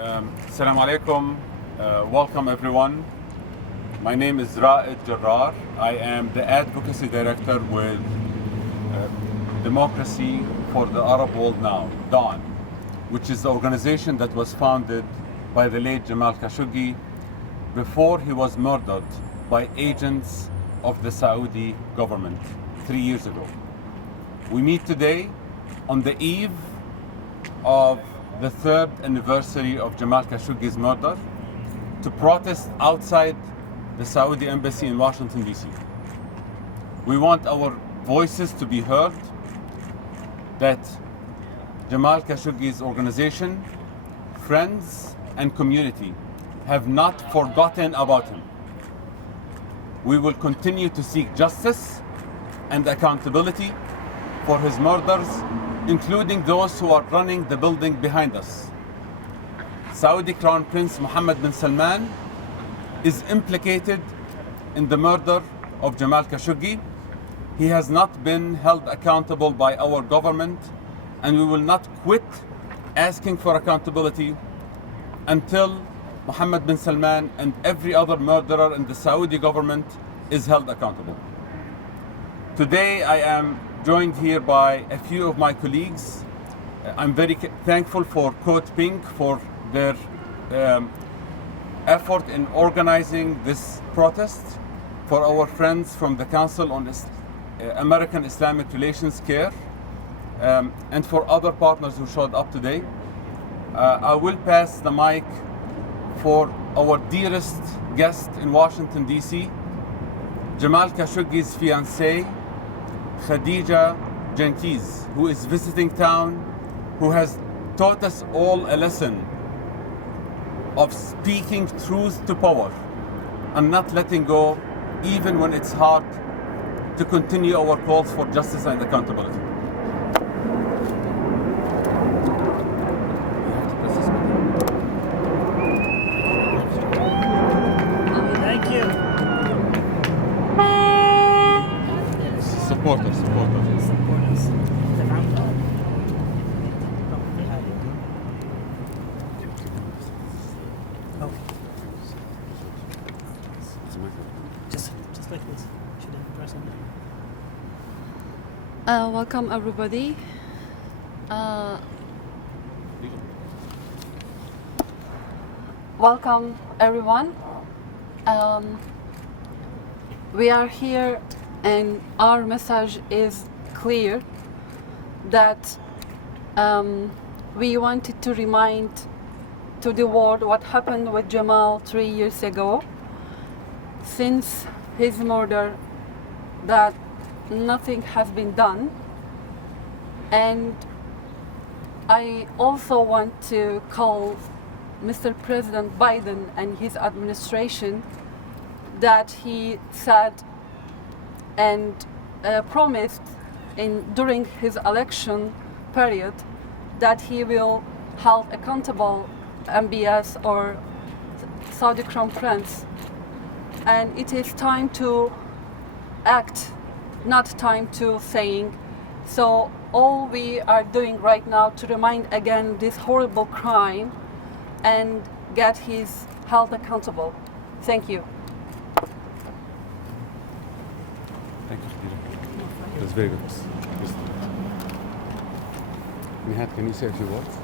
Assalamu alaikum. Welcome everyone. My name is Ra'id Jarrar. I am the Advocacy Director with Democracy for the Arab World Now, DAWN, which is the organization that was founded by the late Jamal Khashoggi before he was murdered by agents of the Saudi government 3 years ago. We meet today on the eve of the 3rd anniversary of Jamal Khashoggi's murder to protest outside the Saudi embassy in Washington, D.C. We want our voices to be heard, that Jamal Khashoggi's organization, friends, and community have not forgotten about him. We will continue to seek justice and accountability for his murders, including those who are running the building behind us. Saudi Crown Prince Mohammed bin Salman is implicated in the murder of Jamal Khashoggi. He has not been held accountable by our government, and we will not quit asking for accountability until Mohammed bin Salman and every other murderer in the Saudi government is held accountable. Today I am joined here by a few of my colleagues. I'm very thankful for CODEPINK for their effort in organizing this protest, for our friends from the Council on American-Islamic Relations, CAIR, and for other partners who showed up today. I will pass the mic for our dearest guest in Washington, D.C., Jamal Khashoggi's fiancée, Khadija Jenkins, who is visiting town, who has taught us all a lesson of speaking truth to power and not letting go even when it's hard, to continue our calls for justice and accountability. Thank you. Supporters. Just like this. Should I press on Welcome everybody. Welcome everyone. We are here and our message is clear that we wanted to remind to the world what happened with Jamal 3 years ago. Since his murder, that nothing has been done. And I also want to call Mr. President Biden and his administration that he said and promised during his election period that he will hold accountable MBS or Saudi Crown Prince. And it is time to act, not time to saying. So all we are doing right now to remind again this horrible crime and get his held accountable. Thank you. Thank you, Khadija. That's very good. Nihat, can you say a few words?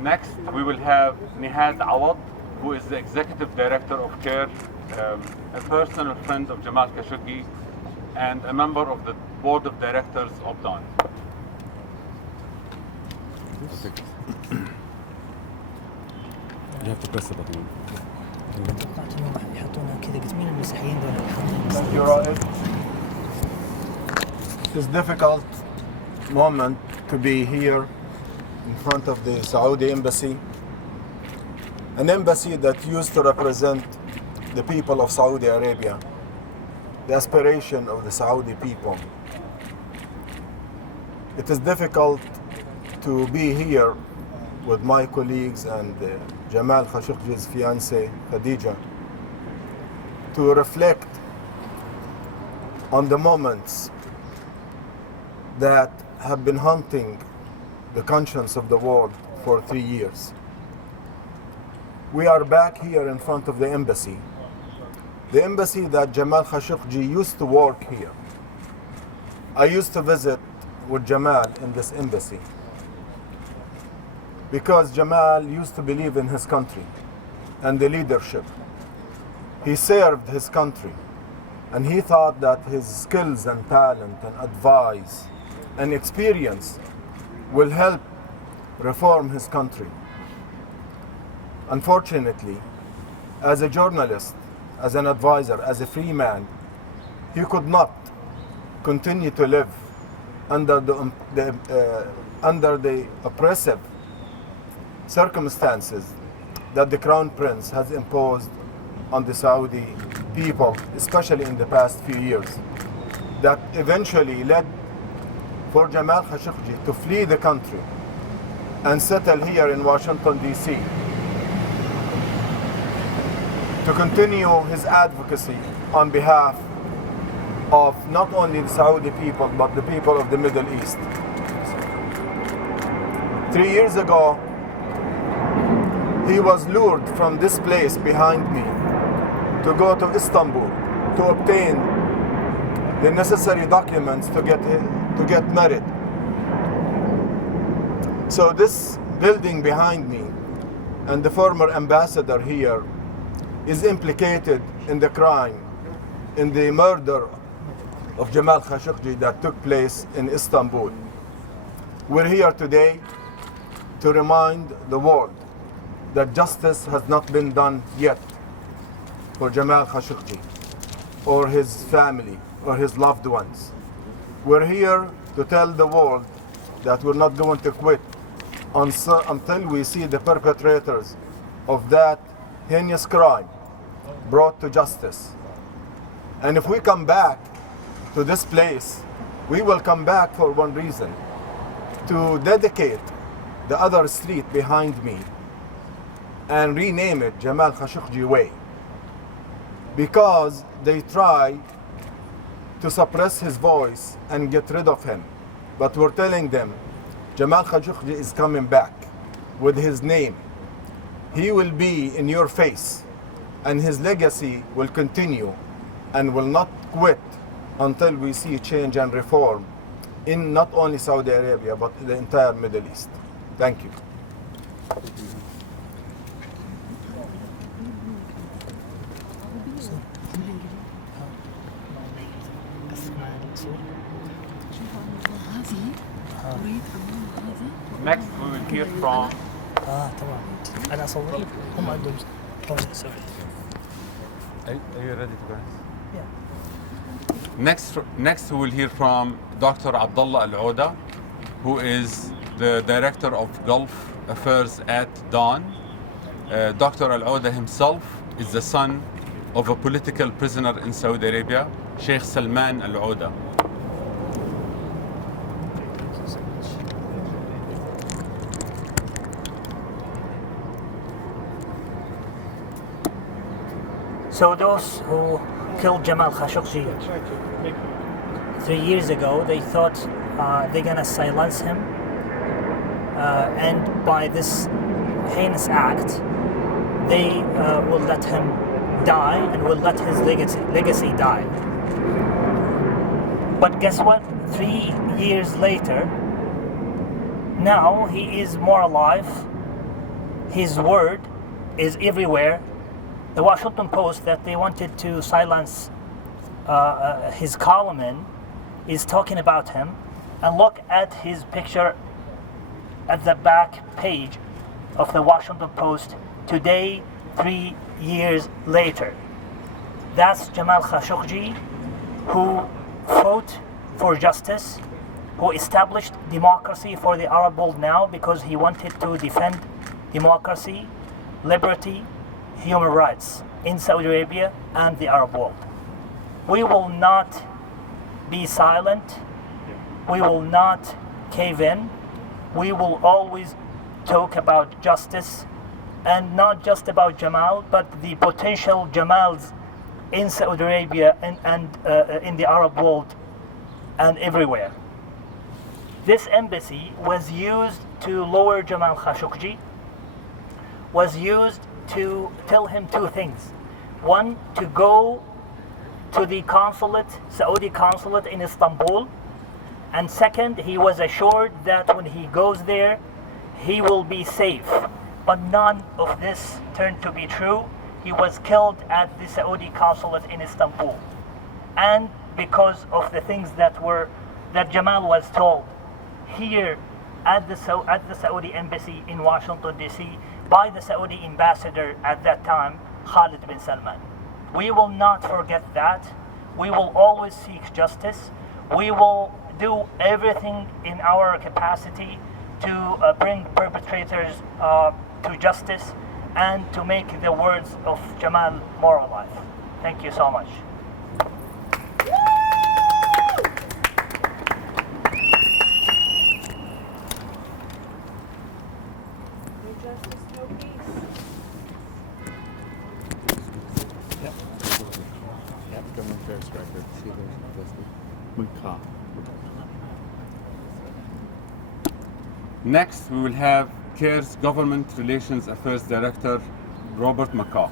Next, we will have Nihat Awad, who is the Executive Director of CAIR, a personal friend of Jamal Khashoggi, and a member of the Board of Directors of DAWN. You have to press the button. توقعت انهم يحطونا كذا قلت مين المسيحيين دول اللي حاطين Thank you, Ra'id. It's a difficult moment to be here in front of the Saudi embassy, an embassy that used to represent the people of Saudi Arabia, the aspiration of the Saudi people. It is difficult to be here with my colleagues and Jamal Khashoggi's fiancée, Khadija, to reflect on the moments that have been haunting the conscience of the world for 3 years. We are back here in front of the embassy that Jamal Khashoggi used to work here. I used to visit with Jamal in this embassy because Jamal used to believe in his country and the leadership. He served his country and he thought that his skills and talent and advice and experience will help reform his country. Unfortunately, as a journalist, as an advisor, as a free man, he could not continue to live under the oppressive circumstances that the Crown Prince has imposed on the Saudi people, especially in the past few years, that eventually led for Jamal Khashoggi to flee the country and settle here in Washington, D.C. to continue his advocacy on behalf of not only the Saudi people, but the people of the Middle East. 3 years ago, he was lured from this place behind me to go to Istanbul to obtain the necessary documents to get married. So this building behind me and the former ambassador here is implicated in the crime, in the murder of Jamal Khashoggi that took place in Istanbul. We're here today to remind the world that justice has not been done yet for Jamal Khashoggi or his family or his loved ones. We're here to tell the world that we're not going to quit until we see the perpetrators of that heinous crime brought to justice. And if we come back to this place, we will come back for one reason: to dedicate the other street behind me and rename it Jamal Khashoggi Way, because they try to suppress his voice and get rid of him. But we're telling them Jamal Khashoggi is coming back with his name. He will be in your face, and his legacy will continue and will not quit until we see change and reform in not only Saudi Arabia but the entire Middle East. Thank you. Next, we will hear from. تمام. انا اصور هم عندهم سوري. Are you ready to go? Yeah. Next, we will hear from Dr. Abdullah Al-Ouda, who is the Director of Gulf Affairs at Dawn. Dr. Al-Ouda himself is the son of a political prisoner in Saudi Arabia, Sheikh Salman Al-Ouda. So those who killed Jamal Khashoggi 3 years ago, they thought they're gonna silence him, and by this heinous act, they will let him die and will let his legacy die. But guess what? 3 years later, now he is more alive. His word is everywhere. The Washington Post, that they wanted to silence his column is talking about him. And look at his picture at the back page of the Washington Post today, 3 years later. That's Jamal Khashoggi, who fought for justice, who established democracy for the Arab world now because he wanted to defend democracy, liberty, human rights in Saudi Arabia and the Arab world. We will not be silent. We will not cave in. We will always talk about justice, and not just about Jamal, but the potential Jamals in Saudi Arabia and in the Arab world and everywhere. This embassy was used to lower Jamal Khashoggi, was used to tell him two things. One, to go to the consulate, Saudi consulate in Istanbul, and second, he was assured that when he goes there, he will be safe. But none of this turned to be true. He was killed at the Saudi consulate in Istanbul. And because of the things that Jamal was told here at the Saudi embassy in Washington, D.C. by the Saudi ambassador at that time, Khalid bin Salman. We will not forget that. We will always seek justice. We will do everything in our capacity to bring perpetrators to justice and to make the words of Jamal more alive. Thank you so much. Next, we will have CAIR's Government Relations Affairs Director, Robert McCaw.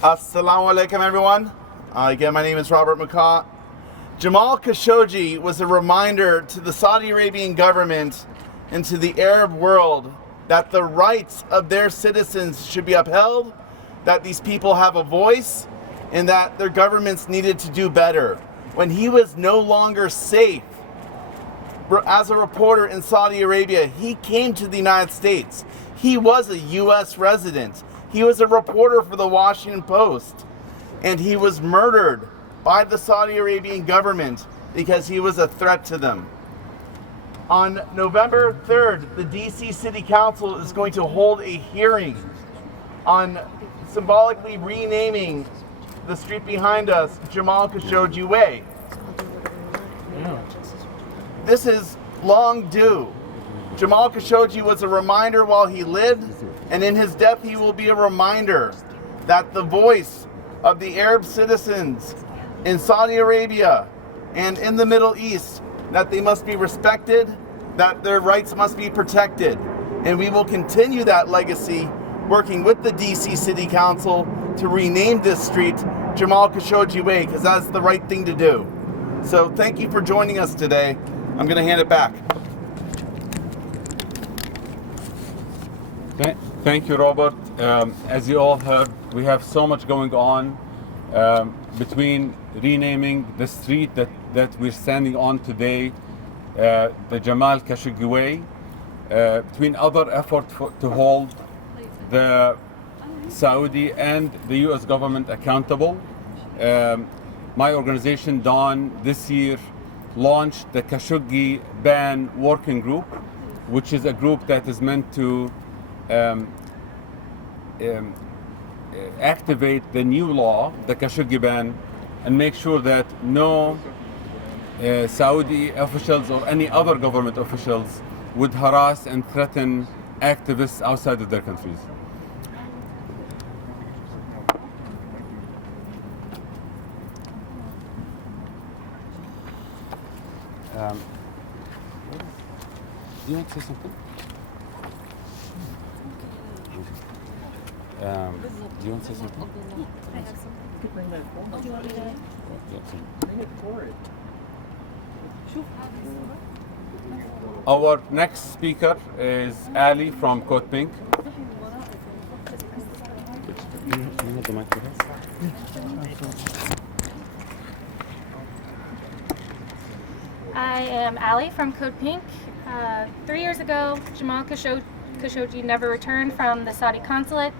Assalamu alaikum, everyone. Again, my name is Robert McCaw. Jamal Khashoggi was a reminder to the Saudi Arabian government and to the Arab world that the rights of their citizens should be upheld, that these people have a voice, and that their governments needed to do better. When he was no longer safe as a reporter in Saudi Arabia, he came to the United States. He was a U.S. resident. He was a reporter for the Washington Post, and he was murdered by the Saudi Arabian government because he was a threat to them. On November 3rd, the DC City Council is going to hold a hearing on symbolically renaming the street behind us Jamal Khashoggi Way. This is long due. Jamal Khashoggi was a reminder while he lived, and in his death he will be a reminder that the voice of the Arab citizens in Saudi Arabia and in the Middle East, that they must be respected, that their rights must be protected. And we will continue that legacy working with the DC City Council to rename this street Jamal Khashoggi Way, because that's the right thing to do. So thank you for joining us today. I'm going to hand it back. Thank you, Robert. As you all heard, we have so much going on between renaming the street that we're standing on today, the Jamal Khashoggi Way, between other efforts to hold the Saudi and the U.S. government accountable. My organization, Dawn, this year launched the Khashoggi Ban Working Group, which is a group that is meant to activate the new law, the Khashoggi ban, and make sure that no Saudi officials or any other government officials would harass and threaten activists outside of their countries. Do you want to say something? Do you want to say something? I have something. Bring that forward. Do you want me to bring it forward? Our next speaker is Ali from CODEPINK. I am Ali from CODEPINK. 3 years ago, Jamal Khashoggi never returned from the Saudi consulate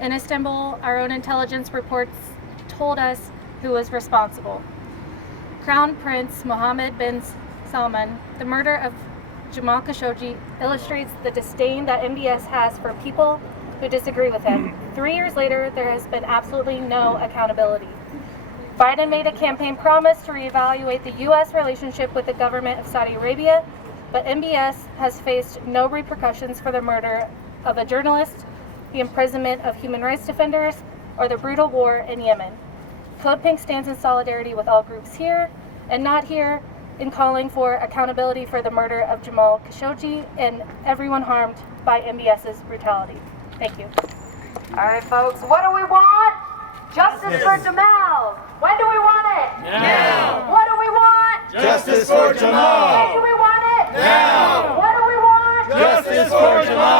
in Istanbul. Our own intelligence reports told us who was responsible. Crown Prince Mohammed bin Salman. The murder of Jamal Khashoggi illustrates the disdain that MBS has for people who disagree with him. 3 years later, there has been absolutely no accountability. Biden made a campaign promise to reevaluate the U.S. relationship with the government of Saudi Arabia, but MBS has faced no repercussions for the murder of a journalist, the imprisonment of human rights defenders, or the brutal war in Yemen. CODEPINK stands in solidarity with all groups here and not here in calling for accountability for the murder of Jamal Khashoggi and everyone harmed by MBS's brutality. Thank you. All right, folks, what do we want? Justice for Jamal. When do we want it? Now. What do we want? Justice for Jamal. When do we want it? Now. What do we want? Justice for Jamal.